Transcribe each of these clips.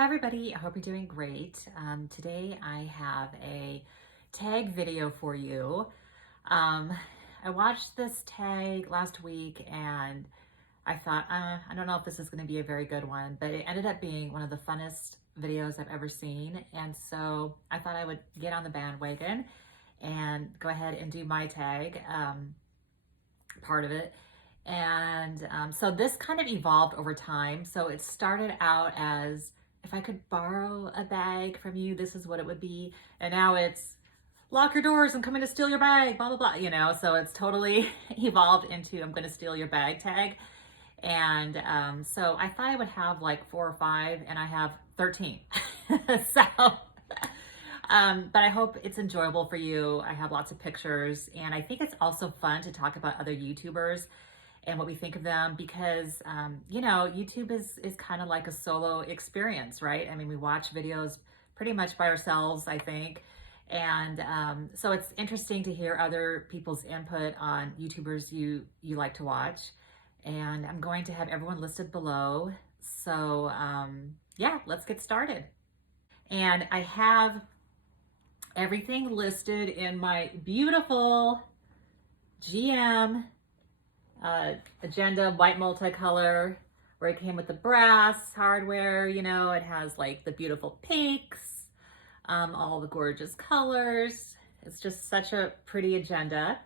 Hi everybody, I hope you're doing great. Today I have a tag video for you. I watched this tag last week and I thought, I don't know if this is going to be a very good one, but it ended up being one of the funnest videos I've ever seen. And so I thought I would get on the bandwagon and go ahead and do my tag part of it. And so this kind of evolved over time. So it started out as, if I could borrow a bag from you, this is what it would be. And now it's lock your doors, I'm coming to steal your bag, blah, blah, blah, you know? So it's totally evolved into I'm going to steal your bag tag. And so I thought I would have like 4 or 5 and I have 13. So, but I hope it's enjoyable for you. I have lots of pictures and I think it's also fun to talk about other YouTubers and what we think of them because, you know, YouTube is kind of like a solo experience, right? I mean, we watch videos pretty much by ourselves, I think. And so it's interesting to hear other people's input on YouTubers you like to watch. And I'm going to have everyone listed below. So yeah, let's get started. And I have everything listed in my beautiful GM agenda white multicolor, where it came with the brass hardware. You know, it has like the beautiful pinks, all the gorgeous colors. It's just such a pretty agenda.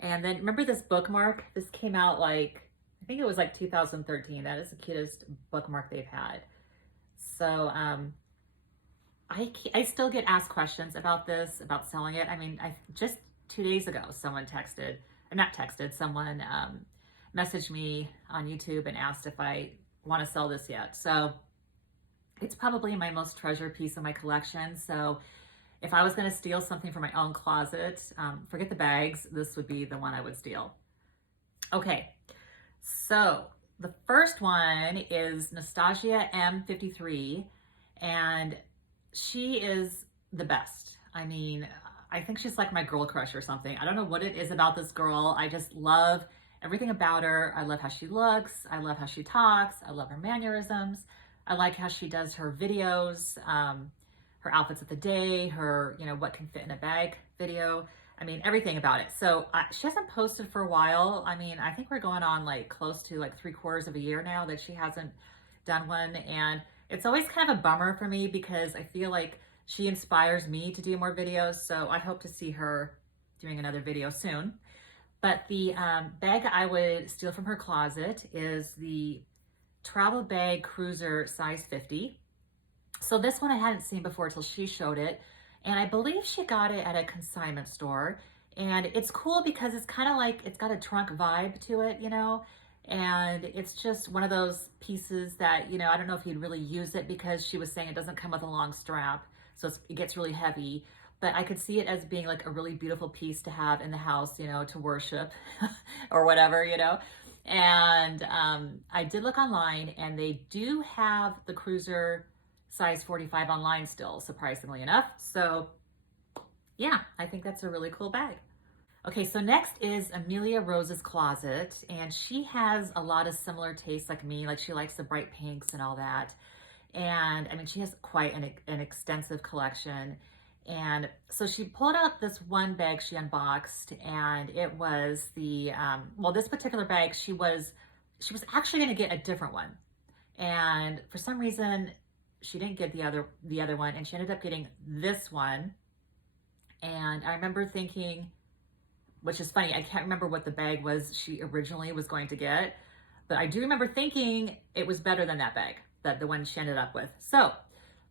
And then remember this bookmark? This came out like, I think it was like 2013. That is the cutest bookmark they've had. So I still get asked questions about this, about selling it. I mean, just 2 days ago, someone texted, or not texted, someone messaged me on YouTube and asked if I want to sell this yet. So it's probably my most treasured piece of my collection. So if I was going to steal something from my own closet, forget the bags, this would be the one I would steal. Okay, so the first one is Nastasia M53, and she is the best. I mean, I think she's like my girl crush or something. I don't know what it is about this girl. I just love everything about her. I love how she looks. I love how she talks. I love her mannerisms. I like how she does her videos, her outfits of the day, her, you know, what can fit in a bag video. I mean, everything about it. So she hasn't posted for a while. I mean, I think we're going on like close to like 3/4 of a year now that she hasn't done one. And it's always kind of a bummer for me because I feel like she inspires me to do more videos, so I hope to see her doing another video soon. But the bag I would steal from her closet is the Travel Bag Cruiser size 50. So this one I hadn't seen before till she showed it, and I believe she got it at a consignment store. And it's cool because it's kind of like, it's got a trunk vibe to it, you know? And it's just one of those pieces that, you know, I don't know if you'd really use it because she was saying it doesn't come with a long strap. So it gets really heavy, but I could see it as being like a really beautiful piece to have in the house, you know, to worship or whatever, you know. And I did look online and they do have the Cruiser size 45 online still, surprisingly enough. So yeah, I think that's a really cool bag. Okay, so next is Amelia Rose's closet, and she has a lot of similar tastes like me. Like she likes the bright pinks and all that. And I mean, she has quite an extensive collection. And so she pulled out this one bag she unboxed, and it was the, well, this particular bag, she was actually going to get a different one. And for some reason, she didn't get the other one, and she ended up getting this one. And I remember thinking, which is funny, I can't remember what the bag was she originally was going to get, but I do remember thinking it was better than that bag, the one she ended up with. So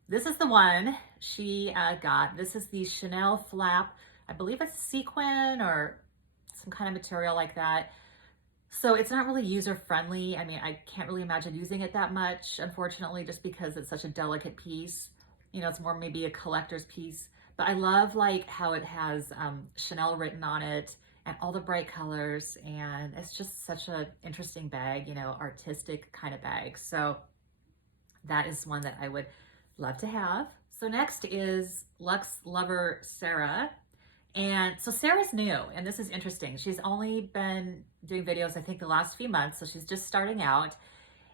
this is the one she got. This is the Chanel flap. I believe it's sequin or some kind of material like that. So it's not really user friendly. I mean, I can't really imagine using it that much, unfortunately, just because it's such a delicate piece. You know, it's more maybe a collector's piece. But I love like how it has Chanel written on it and all the bright colors. And it's just such an interesting bag, you know, artistic kind of bag. So that is one that I would love to have. So next is Lux lover Sarah. And so Sarah's new, and this is interesting. She's only been doing videos, I think, the last few months, so she's just starting out.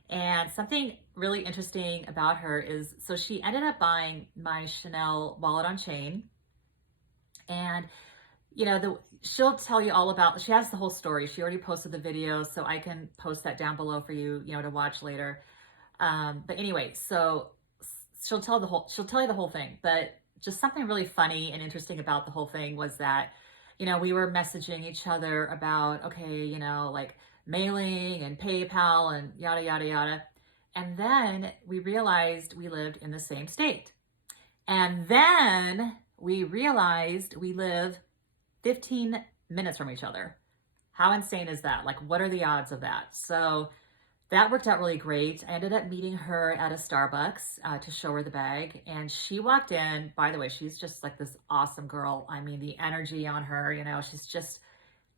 And something really interesting about her is, so she ended up buying my Chanel wallet on chain. And she'll tell you all about, she has the whole story. She already posted the video, so I can post that down below for you, to watch later. But anyway, so she'll tell you the whole thing. But just something really funny and interesting about the whole thing was that, we were messaging each other about, okay, like mailing and PayPal and yada, yada, yada. And then we realized we lived in the same state. And then we realized we live 15 minutes from each other. How insane is that? Like, what are the odds of that? So that worked out really great. I ended up meeting her at a Starbucks to show her the bag. And she walked in, by the way, she's just like this awesome girl. I mean, the energy on her,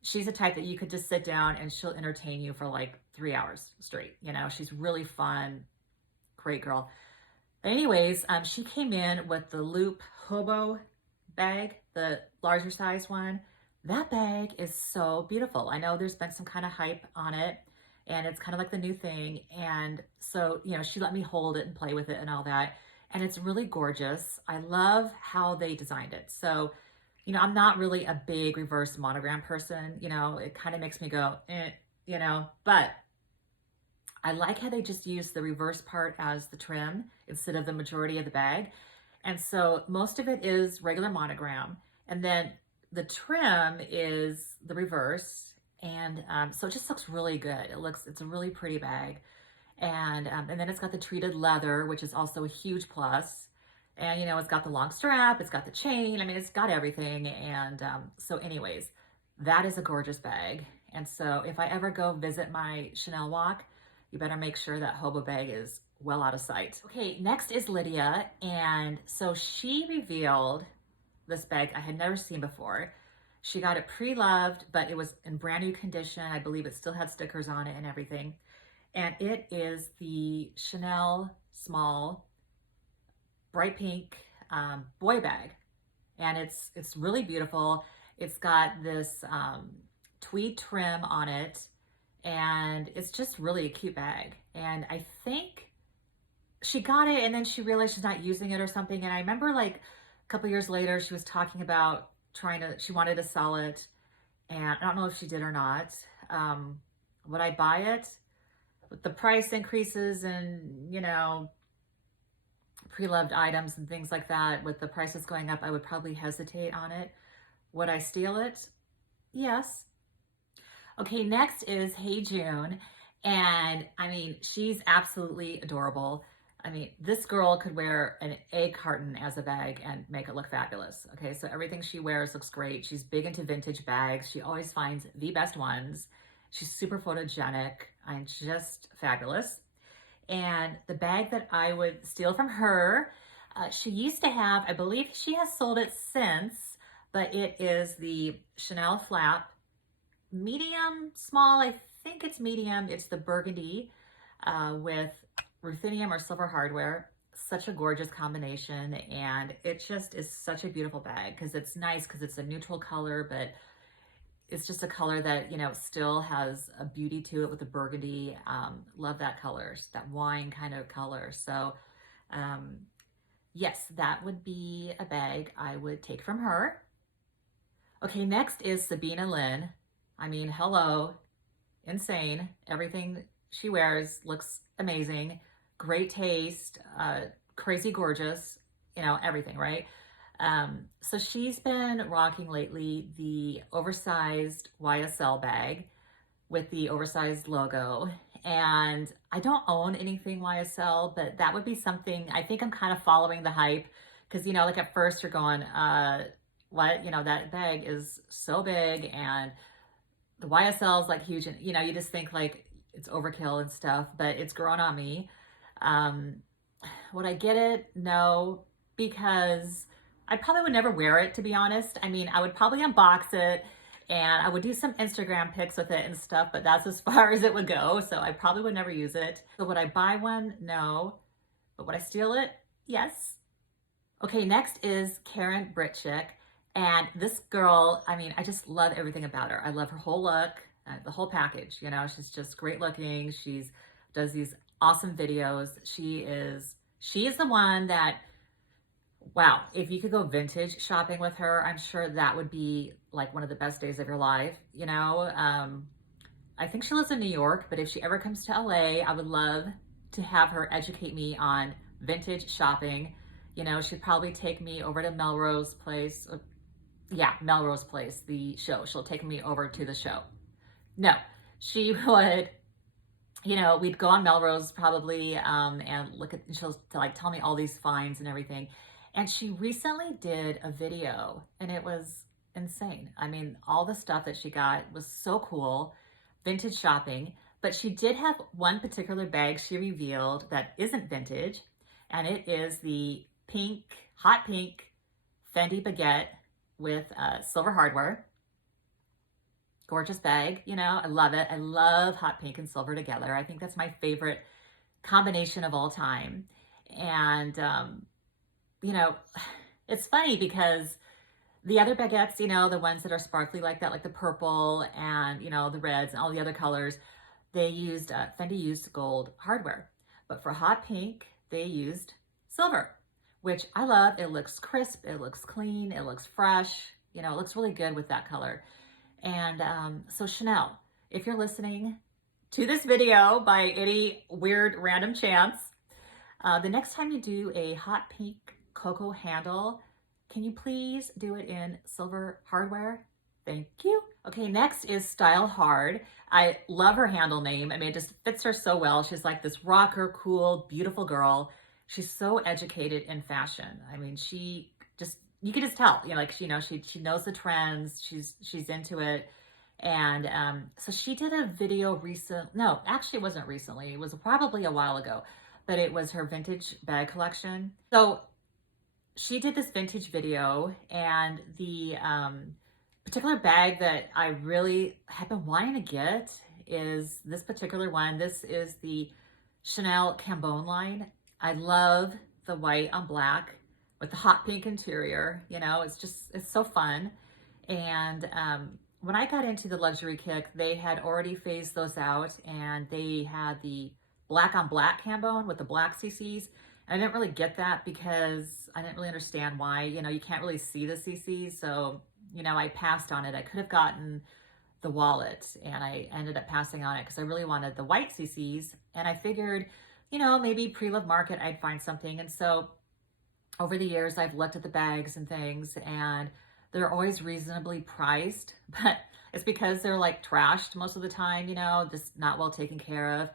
she's the type that you could just sit down and she'll entertain you for like 3 hours straight. She's really fun, great girl. Anyways, she came in with the Loop Hobo bag, the larger size one. That bag is so beautiful. I know there's been some kind of hype on it, and it's kind of like the new thing. And so, she let me hold it and play with it and all that. And it's really gorgeous. I love how they designed it. So, I'm not really a big reverse monogram person. It kind of makes me go, but I like how they just use the reverse part as the trim instead of the majority of the bag. And so most of it is regular monogram. And then the trim is the reverse. And so it just looks really good. It's a really pretty bag. And then it's got the treated leather, which is also a huge plus. And, it's got the long strap, it's got the chain. I mean, it's got everything. And so anyways, that is a gorgeous bag. And so if I ever go visit my Chanel walk, you better make sure that hobo bag is well out of sight. Okay, next is Lydia. And so she revealed this bag I had never seen before. She got it pre-loved, but it was in brand new condition. I believe it still had stickers on it and everything. And it is the Chanel small, bright pink boy bag. And it's really beautiful. It's got this tweed trim on it. And it's just really a cute bag. And I think she got it and then she realized she's not using it or something. And I remember like a couple years later, she was talking about she wanted to sell it. And I don't know if she did or not. Would I buy it? With the price increases and, pre-loved items and things like that, with the prices going up, I would probably hesitate on it. Would I steal it? Yes. Okay, next is Hey June. And I mean, she's absolutely adorable. I mean, this girl could wear an egg carton as a bag and make it look fabulous. Okay, so everything she wears looks great. She's big into vintage bags. She always finds the best ones. She's super photogenic and just fabulous. And the bag that I would steal from her, she used to have, I believe she has sold it since, but it is the Chanel flap. Medium, small, I think it's medium. It's the burgundy with ruthenium or silver hardware. Such a gorgeous combination. And it just is such a beautiful bag because it's nice because it's a neutral color, but it's just a color that, still has a beauty to it with the burgundy. Love that color, that wine kind of color. So yes, that would be a bag I would take from her. Okay, next is Sabina Lynn. I mean, hello, insane. Everything she wears looks amazing. Great taste, crazy gorgeous, everything, right? So she's been rocking lately the oversized YSL bag with the oversized logo. And I don't own anything YSL, but that would be something, I think I'm kind of following the hype because, like at first you're going, what? That bag is so big and the YSL is like huge and, you just think like it's overkill and stuff, but it's grown on me. Would I get it? No, because I probably would never wear it, to be honest. I mean, I would probably unbox it and I would do some Instagram pics with it and stuff, but that's as far as it would go. So I probably would never use it. So would I buy one? No. But would I steal it? Yes. Okay, next is Karen Britchek. And this girl, I mean, I just love everything about her. I love her whole look, the whole package. She's just great looking. She's does these awesome videos. She is the one that, wow, if you could go vintage shopping with her, I'm sure that would be like one of the best days of your life, you know? I think she lives in New York, but if she ever comes to LA, I would love to have her educate me on vintage shopping. You know, she'd probably take me over to Melrose Place. Yeah, Melrose Place, the show. She'll take me over to the show. No, she would, you know, we'd go on Melrose probably, and look at, and she'll like tell me all these finds and everything. And she recently did a video and it was insane. I mean, all the stuff that she got was so cool, vintage shopping. But she did have one particular bag she revealed that isn't vintage, and it is the pink, hot pink Fendi baguette with silver hardware. Gorgeous bag, you know, I love it. I love hot pink and silver together. I think that's my favorite combination of all time. And, you know, it's funny because the other baguettes, you know, the ones that are sparkly like that, like the purple and, you know, the reds and all the other colors, they used, Fendi used gold hardware. But for hot pink, they used silver, which I love. It looks crisp, it looks clean, it looks fresh, you know, it looks really good with that color. And so Chanel, if you're listening to this video by any weird random chance, the next time you do a hot pink cocoa handle, can you please do it in silver hardware? Thank you. Okay, next is Style Hard. I love her handle name. I mean, it just fits her so well. She's like this rocker, cool, beautiful girl. She's so educated in fashion. I mean, she just, you can just tell, you know, like, she knows the trends. She's into it. And so she did a video no, actually it wasn't recently. It was probably a while ago, but it was her vintage bag collection. So she did this vintage video, and the particular bag that I really have been wanting to get is this particular one. This is the Chanel Cambone line. I love the white on black with the hot pink interior. You know, it's so fun. And when I got into the luxury kick, they had already phased those out, and they had the black on black Cambone with the black CCs. And I didn't really get that because I didn't really understand why. You know, you can't really see the CCs, so, you know, I passed on it. I could have gotten the wallet, and I ended up passing on it because I really wanted the white CCs. And I figured, you know, maybe pre-love market, I'd find something. And so over the years, I've looked at the bags and things, and they're always reasonably priced, but it's because they're like trashed most of the time, you know, just not well taken care of.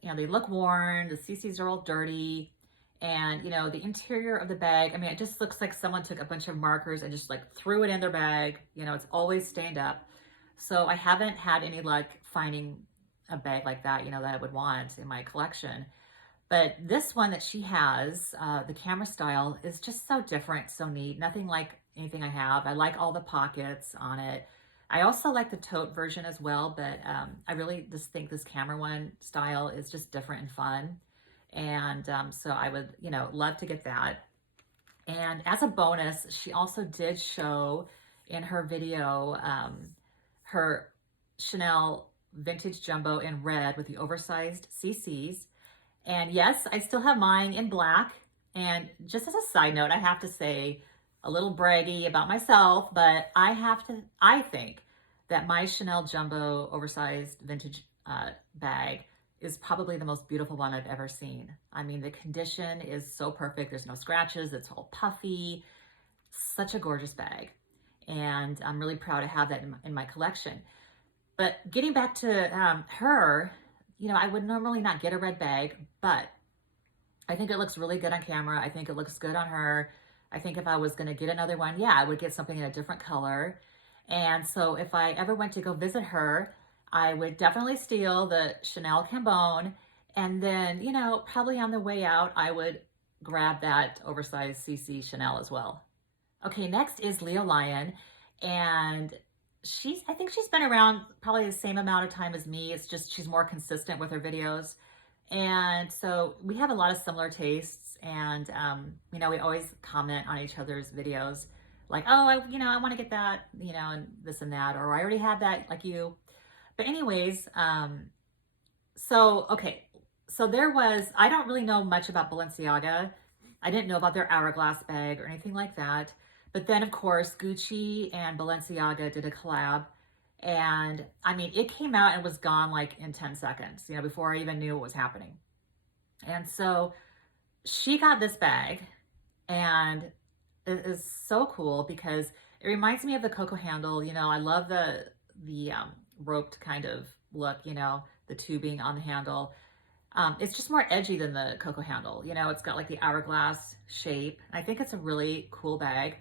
You know, they look worn, the CCs are all dirty. And, you know, the interior of the bag, I mean, it just looks like someone took a bunch of markers and just like threw it in their bag. You know, it's always stained up. So I haven't had any luck finding a bag like that, you know, that I would want in my collection. But this one that she has, the camera style, is just so different, so neat. Nothing like anything I have. I like all the pockets on it. I also like the tote version as well, but I really just think this camera one style is just different and fun. And so I would, you know, love to get that. And as a bonus, she also did show in her video her Chanel vintage jumbo in red with the oversized CCs. And yes, I still have mine in black. And just as a side note, I have to say, a little braggy about myself, but I think that my Chanel jumbo oversized vintage bag is probably the most beautiful one I've ever seen. I mean, the condition is so perfect. There's no scratches. It's all puffy. Such a gorgeous bag. And I'm really proud to have that in my collection. But getting back to her, you know, I would normally not get a red bag, but I think it looks really good on camera. I think it looks good on her. I think if I was going to get another one, yeah, I would get something in a different color. And so if I ever went to go visit her, I would definitely steal the Chanel Cambone, and then, you know, probably on the way out, I would grab that oversized CC Chanel as well. Okay, next is Leo Lyon, and I think she's been around probably the same amount of time as me. It's just she's more consistent with her videos. And so we have a lot of similar tastes, and, you know, we always comment on each other's videos, like, oh, I want to get that, you know, and this and that, or I already have that, like you. But anyways, okay, So there was, I don't really know much about Balenciaga. I didn't know about their hourglass bag or anything like that. But then, of course, Gucci and Balenciaga did a collab. And I mean, it came out and was gone like in 10 seconds, you know, before I even knew what was happening. And so she got this bag, and it is so cool because it reminds me of the Coco handle. You know, I love the roped kind of look, you know, the tubing on the handle. It's just more edgy than the Coco handle. You know, it's got like the hourglass shape. I think it's a really cool bag.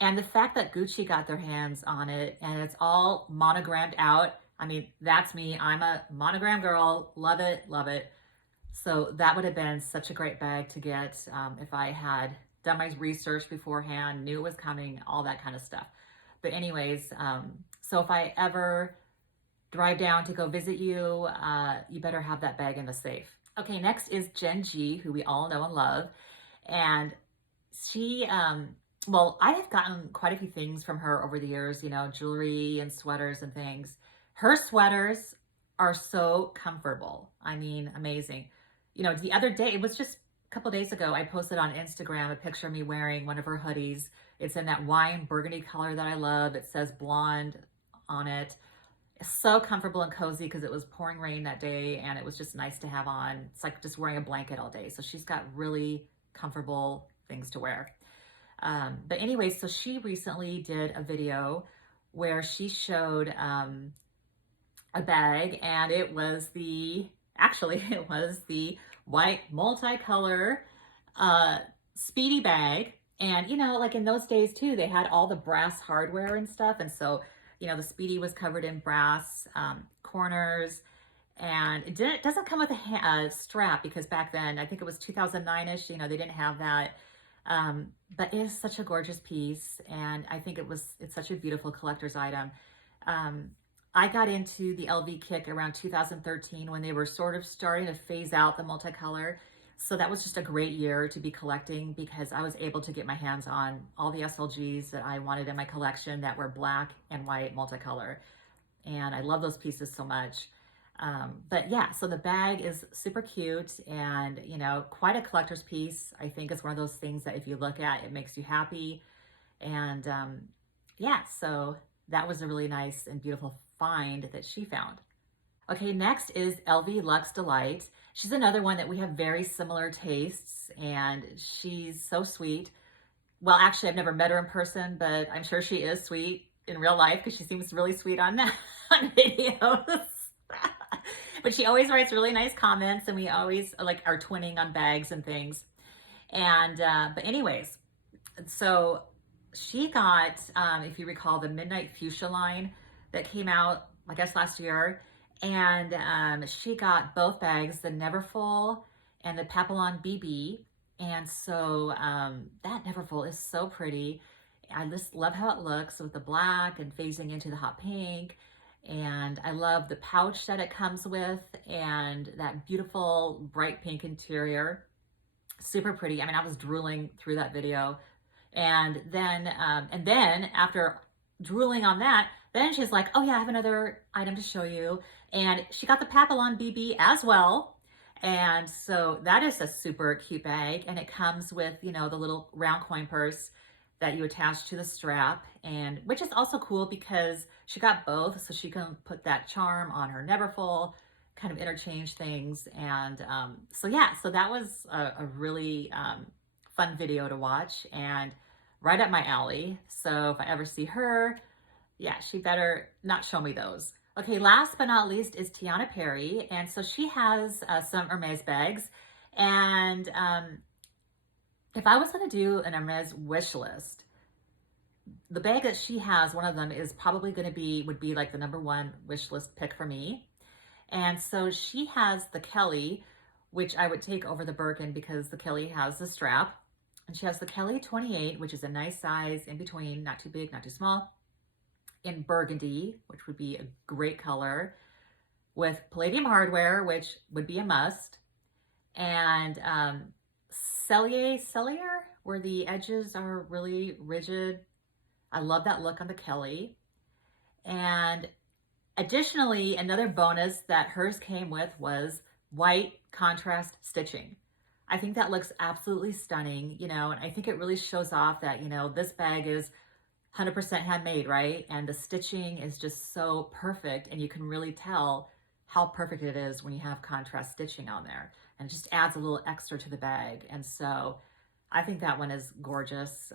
And the fact that Gucci got their hands on it and it's all monogrammed out. I mean, that's me. I'm a monogram girl. Love it, love it. So that would have been such a great bag to get if I had done my research beforehand, knew it was coming, all that kind of stuff. But anyways, so if I ever drive down to go visit you, you better have that bag in the safe. Okay, next is Jen G, who we all know and love. And she, well, I have gotten quite a few things from her over the years, you know, jewelry and sweaters and things. Her sweaters are so comfortable. I mean, amazing. You know, the other day, it was just a couple days ago, I posted on Instagram a picture of me wearing one of her hoodies. It's in that wine burgundy color that I love. It says blonde on it. It's so comfortable and cozy because it was pouring rain that day and it was just nice to have on. It's like just wearing a blanket all day. So she's got really comfortable things to wear. But anyway, so she recently did a video where she showed a bag, and it was it was the white multicolor Speedy bag. And, you know, like in those days too, they had all the brass hardware and stuff. And so, you know, the Speedy was covered in brass corners, and it doesn't come with a strap because back then, I think it was 2009-ish, you know, they didn't have that. But it is such a gorgeous piece, and I think it's such a beautiful collector's item. I got into the LV kick around 2013 when they were sort of starting to phase out the multicolor. So that was just a great year to be collecting because I was able to get my hands on all the SLGs that I wanted in my collection that were black and white multicolor. And I love those pieces so much. But yeah, so the bag is super cute and, you know, quite a collector's piece. I think it's one of those things that if you look at, it makes you happy. And yeah, so that was a really nice and beautiful find that she found. Okay, next is LV Lux Delight. She's another one that we have very similar tastes, and she's so sweet. Well, actually, I've never met her in person, but I'm sure she is sweet in real life because she seems really sweet on videos. But she always writes really nice comments, and we always like are twinning on bags and things. And but anyways, so she got, if you recall, the Midnight Fuchsia line that came out, I guess, last year. And she got both bags, the Neverfull and the Papillon BB. And so that Neverfull is so pretty. I just love how it looks with the black and phasing into the hot pink. And I love the pouch that it comes with and that beautiful bright pink interior. Super pretty. I mean, I was drooling through that video. And then after drooling on that, then she's like, oh yeah, I have another item to show you. And she got the Papillon BB as well. And so that is a super cute bag. And it comes with, you know, the little round coin purse that you attach to the strap, and which is also cool because she got both, so she can put that charm on her Neverfull, kind of interchange things. And so yeah, so that was a really fun video to watch and right up my alley. So if I ever see her, yeah, she better not show me those. Okay, last but not least is Tiana Perry. And so she has some Hermes bags. And if I was going to do an Hermes wish list, the bag that she has, one of them is probably would be like the #1 wish list pick for me. And so she has the Kelly, which I would take over the Birkin because the Kelly has the strap. And she has the Kelly 28, which is a nice size in between, not too big, not too small, in burgundy, which would be a great color, with palladium hardware, which would be a must, and Cellier, where the edges are really rigid. I love that look on the Kelly. And additionally, another bonus that hers came with was white contrast stitching. I think that looks absolutely stunning, you know, and I think it really shows off that, you know, this bag is 100% handmade, right? And the stitching is just so perfect, and you can really tell how perfect it is when you have contrast stitching on there, and it just adds a little extra to the bag. And so I think that one is gorgeous.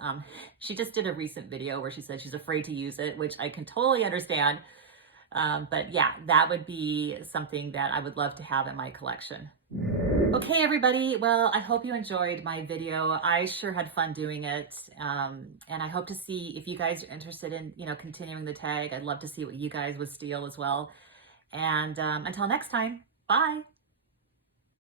She just did a recent video where she said she's afraid to use it, which I can totally understand. But yeah, that would be something that I would love to have in my collection. Okay, everybody. Well, I hope you enjoyed my video. I sure had fun doing it. And I hope to see if you guys are interested in, you know, continuing the tag. I'd love to see what you guys would steal as well. And until next time, bye.